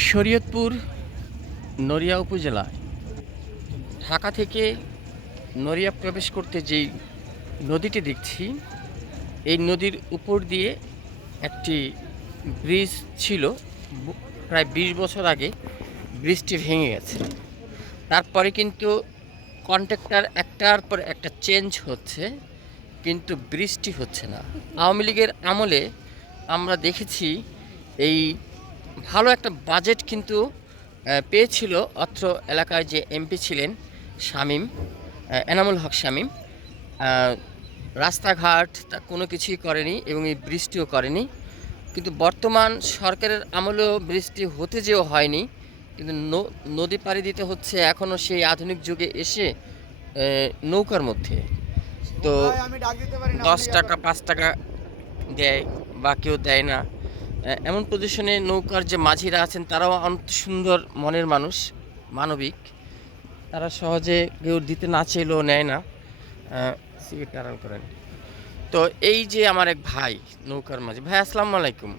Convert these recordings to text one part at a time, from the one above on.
শরীয়তপুর নড়িয়া উপজেলা, ঢাকা থেকে নড়িয়া প্রবেশ করতে যেই নদীটি দেখছি, এই নদীর উপর দিয়ে একটি ব্রিজ ছিল প্রায় বিশ বছর আগে ব্রিজটি ভেঙে গেছে। তারপরে কিন্তু কন্ট্রাক্টর একটার পর একটা চেঞ্জ হচ্ছে, কিন্তু বৃষ্টি হচ্ছে না। আওয়ামী লীগের আমলে আমরা দেখেছি এই ভালো একটা বাজেট কিন্তু পেয়েছিল অত্র এলাকায় যে এমপি ছিলেন শামীম এনামুল হক শামীম। রাস্তাঘাট তা কোনো কিছুই করেনি এবং এই বৃষ্টিও করেনি। কিন্তু বর্তমান সরকারের আমলেও বৃষ্টি হতে যেও হয়নি। কিন্তু ন- নদী পাড়ি দিতে হচ্ছে এখনও সেই আধুনিক যুগে এসে নৌকার মধ্যে। তো দশ টাকা পাঁচ টাকা দেয় বা কেউ দেয় না। এমন পজিশনে নৌকার যে মাঝিরা আছেন, তারাও অন্ত সুন্দর মনের মানুষ, মানবিক। তারা সহজে কেউ দিতে না চাইলেও নেয় না। সিগারেট আড়াল করেন। তো এই যে আমার এক ভাই, নৌকার মাঝি, ভাই, আসসালামু আলাইকুম।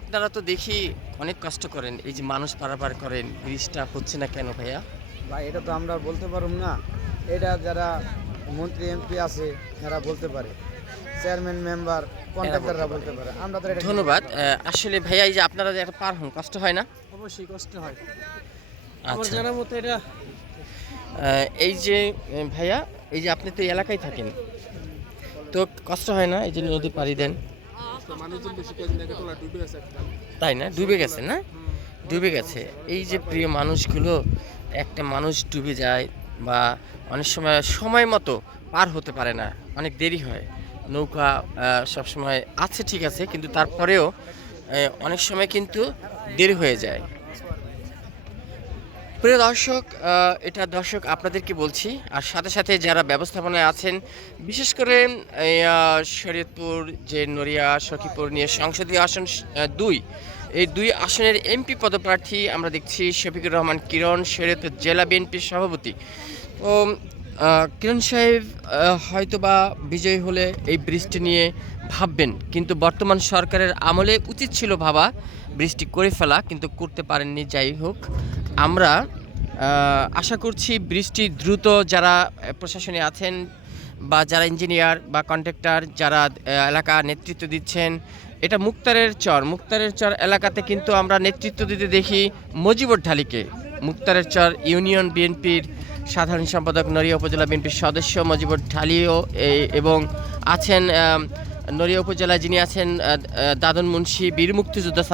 আপনারা তো দেখি অনেক কষ্ট করেন, এই যে মানুষ পারাপার করেন, ব্রিজটা হচ্ছে না কেন ভাইয়া? ভাই, এটা তো আমরা বলতে পারুম না। এটা যারা মন্ত্রী, এমপি আছে তারা বলতে পারে। চেয়ারম্যান মেম্বার কন্ট্রাক্টররা বলতে পারে। আমরা তো এটা ধন্যবাদ। আসলে ভাইয়া এই যে আপনারা যে একটা পার হন কষ্ট হয় না? অবশ্যই কষ্ট হয়। আমার আচ্ছা জানার মতো এটা এই যে ভাইয়া এই যে আপনি তো এই এলাকায় থাকেন। তো কষ্ট হয় না? এই যে নদী পাড়ি দেন। তাই না? ডুবে গেছে না? ডুবে গেছে। এই যে প্রিয় মানুষগুলো একটা মানুষ ডুবে যায় বা অনেক সময় সময় মতো পার হতে পারে না অনেক দেরি হয়। নৌকা সবসময় আছে, ঠিক আছে, কিন্তু তারপরেও অনেক সময় কিন্তু দেরি হয়ে যায়। প্রিয় দর্শক এটা দর্শক আপনাদেরকে বলছি, আর সাথে সাথে যারা ব্যবস্থাপনায় আছেন, বিশেষ করে শরীয়তপুর, যে নড়িয়া, সখীপুর নিয়ে সংসদীয় আসন দুই, এই দুই আসনের এমপি পদপ্রার্থী আমরা দেখছি শফিকুর রহমান কিরণ, শরীয়তপুর জেলা বিএনপির সভাপতি। তো কিরণ সাহেব হয়তোবা বিজয়ী হলে এই বৃষ্টি নিয়ে ভাববেন, কিন্তু বর্তমান সরকারের আমলে উচিত ছিল ভাবা, বৃষ্টি করে ফেলা, কিন্তু করতে পারেননি, যাই হোক। আমরা আশা করছি বৃষ্টি দ্রুত যারা প্রশাসনে আছেন বা যারা ইঞ্জিনিয়ার বা কন্ট্রাক্টর, যারা এলাকা নেতৃত্ব দিচ্ছেন, এটা মুক্তারের চর। মুক্তারের চর এলাকাতে কিন্তু আমরা নেতৃত্ব দিতে দেখি মজিবর ঢালিকে। মুক্তারের চর, ইউনিয়ন বিএনপির সাধারণ সম্পাদক নড়িয়া উপজেলা বিএনপির সদস্য মজিবুর ঢালিও এবং আছেন নড়িয়া উপজেলায় যিনি আছেন দাদন মুন্সি, বীর মুক্তিযোদ্ধা